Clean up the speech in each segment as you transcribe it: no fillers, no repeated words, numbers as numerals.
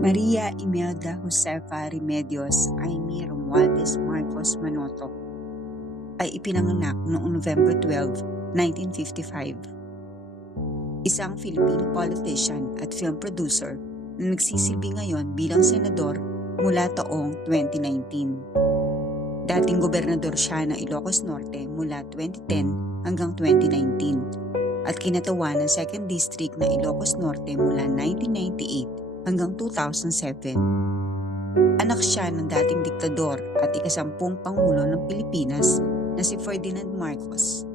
Maria Imelda Josefa Remedios Aimee Romualdez Marcos Manotoc ay ipinanganak noong November 12, 1955. Isang Filipino politician at film producer na nagsisilbi ngayon bilang senador mula taong 2019. Dating gobernador siya ng Ilocos Norte mula 2010 hanggang 2019 at kinatawan ng 2nd District ng Ilocos Norte mula 1998 hanggang 2007. Anak siya ng dating diktador at ikasampung Pangulo ng Pilipinas na si Ferdinand Marcos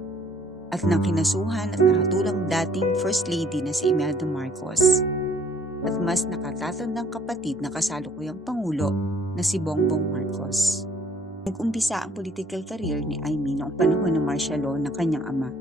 at ng kinasuhan at nakatulang dating First Lady na si Imelda Marcos at mas nakatatandang kapatid na kasalukuyang Pangulo na si Bongbong Marcos. Nag-umpisa ang political career ni Aimee noong panahon ng martial law ng kanyang ama,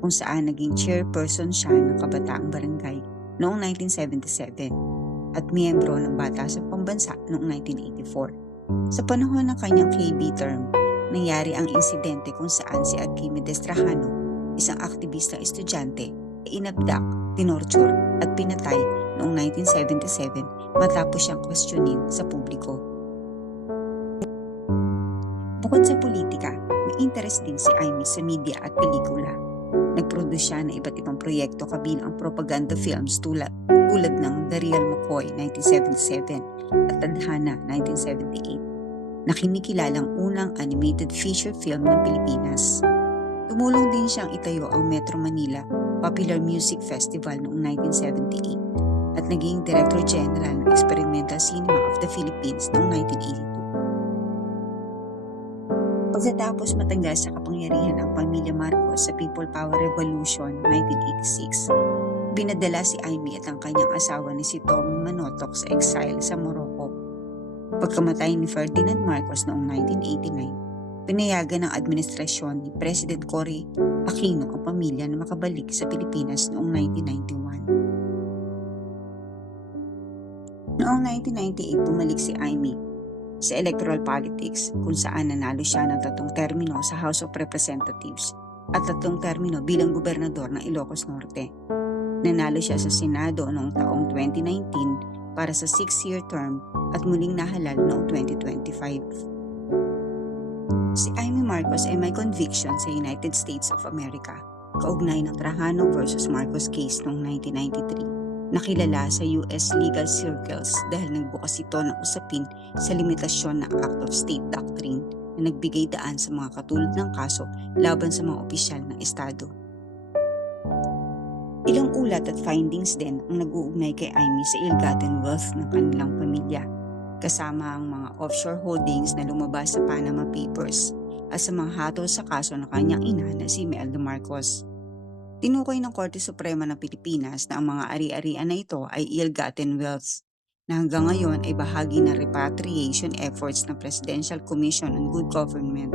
kung saan naging chairperson siya ng Kabataang Barangay noong 1977 at miyembro ng Batasang Pambansa noong 1984. Sa panahon ng kanyang KB term, nangyari ang insidente kung saan si Archimedes Trajano, isang aktivistang estudyante, ay inabdak, tinorture at pinatay noong 1977 matapos siyang kwestiyonin sa publiko. Bukod sa politika, may interest din si Aimee sa media at pelikula. Nagproduce siya ng iba't ibang proyekto kabilang ang propaganda films tulad ng The Real McCoy 1977 at Tadhana 1978 na kinikilalang unang animated feature film ng Pilipinas. Tumulong din siyang itayo ang Metro Manila Popular Music Festival noong 1978 at naging Director General ng Experimental Cinema of the Philippines noong 1982. Pagkatapos matanggal sa kapangyarihan ang pamilya Marcos sa People Power Revolution 1986, binadala si Aimee at ang kanyang asawa ni si Tommy Manotoc sa exile sa Morocco. Pagkamatay ni Ferdinand Marcos noong 1989, pinayagan ng administrasyon ni President Cory Aquino ang pamilya na makabalik sa Pilipinas noong 1991. Noong 1998, bumalik si Aimee sa electoral politics kung saan nanalo siya ng 3 termino sa House of Representatives at 3 termino bilang gobernador ng Ilocos Norte. Nanalo siya sa Senado noong taong 2019 para sa 6-year term at muling nahalal noong 2025. Si Aimee Marcos ay may conviction sa United States of America kaugnay ng Trajano versus Marcos case noong 1993. Nakilala sa US legal circles dahil nagbukas ito ng usapin sa limitasyon ng Act of State Doctrine na nagbigay daan sa mga katulad ng kaso laban sa mga opisyal ng Estado. Ilang ulat at findings din ang nag-uugnay kay Aimee sa ill-gotten wealth ng kanilang pamilya, kasama ang mga offshore holdings na lumabas sa Panama Papers at sa mga hatol sa kaso ng kanyang ina na si Imelda Marcos. Tinukoy ng Korte Suprema ng Pilipinas na ang mga ari-arian na ito ay ill-gotten wealth na hanggang ngayon ay bahagi ng repatriation efforts ng Presidential Commission on Good Government.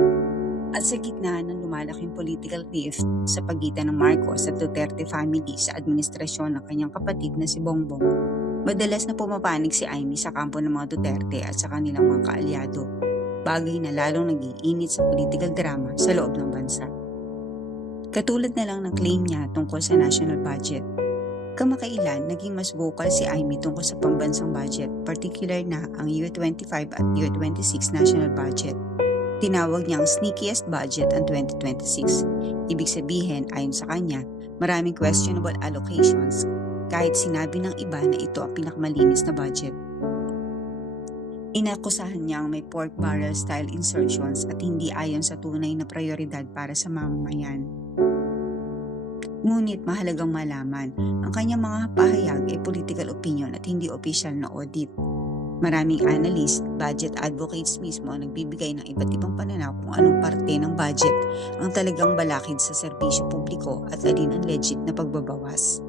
At sa gitna ng lumalaking political rift sa pagitan ng Marcos at Duterte family sa administrasyon ng kanyang kapatid na si Bongbong, madalas na pumapanig si Aimee sa kampo ng mga Duterte at sa kanilang mga kaalyado, bagay na lalong nag-iinit sa political drama sa loob ng bansa. Katulad na lang ng claim niya tungkol sa national budget. Kamakailan, naging mas vocal si Aimee tungkol sa pambansang budget, particular na ang Year 25 at Year 26 national budget. Tinawag niyang sneakiest budget ang 2026. Ibig sabihin, ayon sa kanya, maraming questionable allocations kahit sinabi ng iba na ito ang pinakamalinis na budget. Inakusahan niyang may pork barrel style insertions at hindi ayon sa tunay na prioridad para sa mamamayan. Ngunit mahalagang malaman, ang kanyang mga pahayag ay political opinion at hindi opisyal na audit. Maraming analyst, budget advocates mismo ang nagbibigay ng iba't ibang pananaw kung anong parte ng budget ang talagang balakid sa serbisyo publiko at alin ang legit na pagbabawas.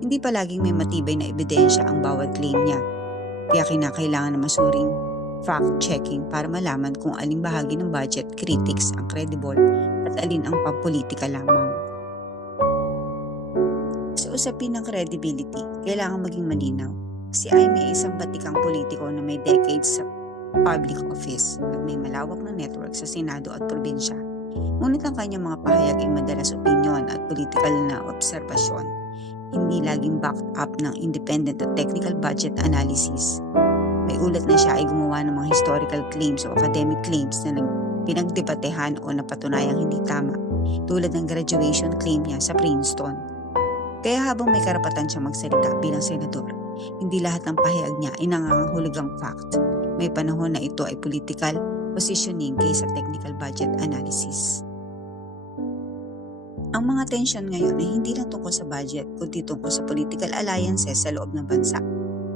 Hindi palaging may matibay na ebidensya ang bawat claim niya, kaya kinakailangan na masuring fact-checking para malaman kung aling bahagi ng budget critics ang credible at alin ang pampolitika lamang. Sa usapin ng credibility, kailangan maging malinaw. Si Aimee ay isang batikang politiko na may decades sa public office at may malawak na network sa Senado at probinsya. Ngunit ang kanyang mga pahayag ay madalas opinyon at political na obserbasyon, hindi laging backed up ng independent at technical budget analysis. May ulat na siya ay gumawa ng mga historical claims o academic claims na pinagdebatehan o napatunayang hindi tama, tulad ng graduation claim niya sa Princeton. Kaya habang may karapatan siya magsalita bilang senador, hindi lahat ng pahayag niya ay nangangahulugang fact. May panahon na ito ay political positioning kaysa technical budget analysis. Ang mga tensyon ngayon ay hindi lang tungkol sa budget, kundi tungkol sa political alliances sa loob ng bansa.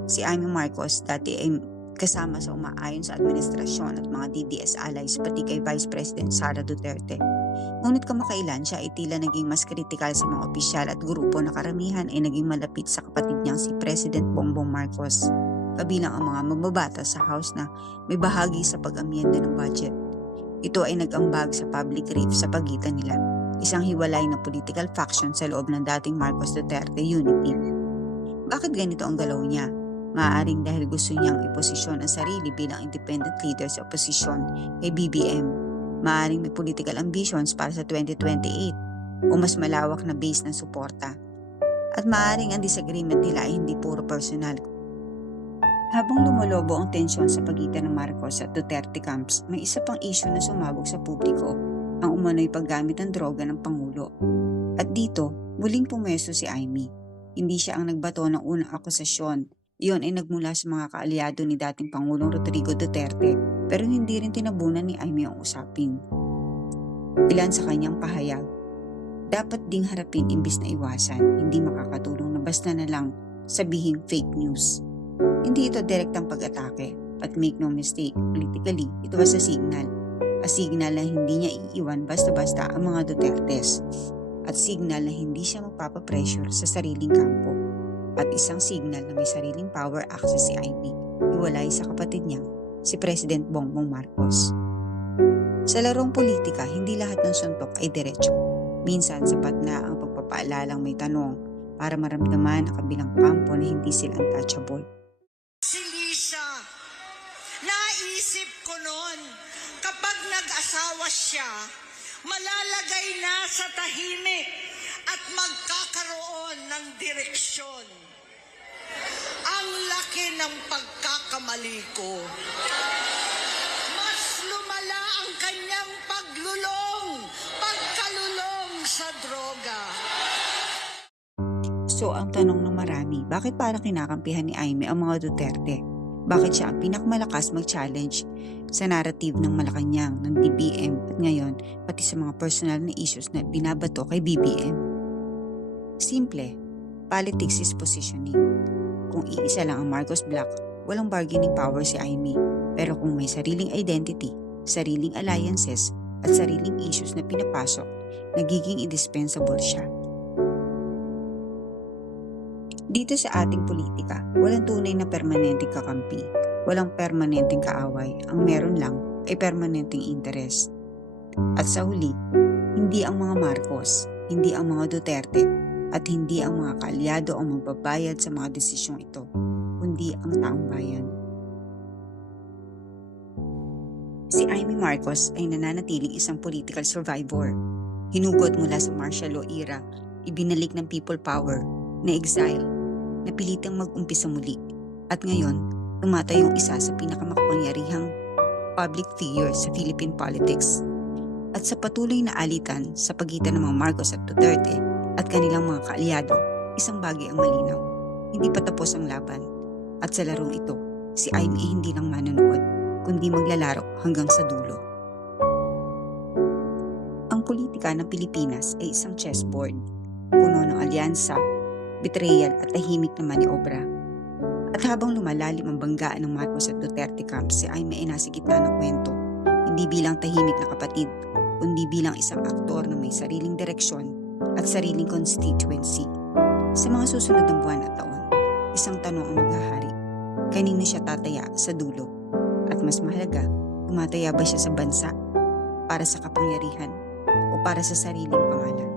Si Amy Marcos dati ay kasama sa umaayon sa administrasyon at mga DDS allies pati kay Vice President Sara Duterte. Ngunit kamakailan siya ay tila naging mas kritikal sa mga opisyal at grupo na karamihan ay naging malapit sa kapatid niyang si President Bongbong Marcos, kabilang ang mga mababatas sa House na may bahagi sa pag-amyenda ng budget. Ito ay nag-ambag sa public rift sa pagitan nila, isang hiwalay na political faction sa loob ng dating Marcos Duterte unity. Bakit ganito ang galaw niya? Maaaring dahil gusto niyang iposisyon ang sarili bilang independent leader sa oposisyon kay BBM. Maaaring may political ambitions para sa 2028 o mas malawak na base ng suporta. At maaaring ang disagreement nila ay hindi puro personal. Habang lumolobo ang tensyon sa pagitan ng Marcos at Duterte camps, may isa pang issue na sumabog sa publiko, ang umano'y paggamit ng droga ng Pangulo. At dito, muling pumesto si Amy. Hindi siya ang nagbato ng unang akusasyon. Iyon ay nagmula sa mga kaalyado ni dating Pangulong Rodrigo Duterte, pero hindi rin tinabunan ni Amy ang usapin. Ilan sa kanyang pahayag, dapat ding harapin imbis na iwasan, hindi makakatulong na basta na lang sabihing fake news. Hindi ito direktang pag-atake, but make no mistake, politically, ito was a signal. A signal na hindi niya iiwan basta-basta ang mga Dutertes. At signal na hindi siya magpapapressure sa sariling kampo. At isang signal na may sariling power access si Amy, iwalay sa kapatid niya, si President Bongbong Marcos. Sa larong politika, hindi lahat ng suntok ay diretso. Minsan sapat na ang pagpapaalalang may tanong para maramdaman ang kabilang kampo na hindi sila untouchable. Si Lisa, naisip ko noon, kapag nag-asawa siya, malalagay na sa tahimik at magkakaroon ng direksyon. Ang laki ng pagkakamali ko. Mas lumala ang kanyang pagkalulong sa droga. So ang tanong ng marami, bakit parang kinakampihan ni Amy ang mga Duterte? Bakit siya ang pinakamalakas mag-challenge sa narrative ng Malacanang, ng DBM at ngayon pati sa mga personal na issues na binabato kay BBM? Simple, politics is positioning. Kung iisa lang ang Marcos Block, walang bargaining power si Amy. Pero kung may sariling identity, sariling alliances at sariling issues na pinapasok, nagiging indispensable siya. Dito sa ating politika, walang tunay na permanenteng kakampi, walang permanenteng kaaway, ang meron lang ay permanenteng interest. At sa huli, hindi ang mga Marcos, hindi ang mga Duterte, at hindi ang mga kaalyado ang magbabayad sa mga desisyong ito, kundi ang taong bayan. Si Amy Marcos ay nananatiling isang political survivor. Hinugot mula sa martial law era, ibinalik ng people power, na-exile, napilitang mag-umpisa muli, at ngayon, tumatayong isa sa pinakamakapangyarihang public figure sa Philippine politics. At sa patuloy na alitan sa pagitan ng mga Marcos at Duterte at kanilang mga kaalyado, isang bagay ang malinaw. Hindi pa tapos ang laban. At sa larong ito, si Amy ay hindi lang manonood, kundi maglalaro hanggang sa dulo. Ang politika ng Pilipinas ay isang chessboard, puno ng alyansa, betrayal at tahimik na maniobra. At habang lumalalim ang banggaan ng Marcos at Duterte camp, si Amy ay nasa gitna ng kwento, hindi bilang tahimik na kapatid, kundi bilang isang aktor na may sariling direksyon at sariling constituency. Sa mga susunod ng buwan at taon, isang tanong ang maghahari. Kanino siya tataya sa dulo? At mas mahalaga, tumataya ba siya sa bansa, para sa kapangyarihan, o para sa sariling pangalan?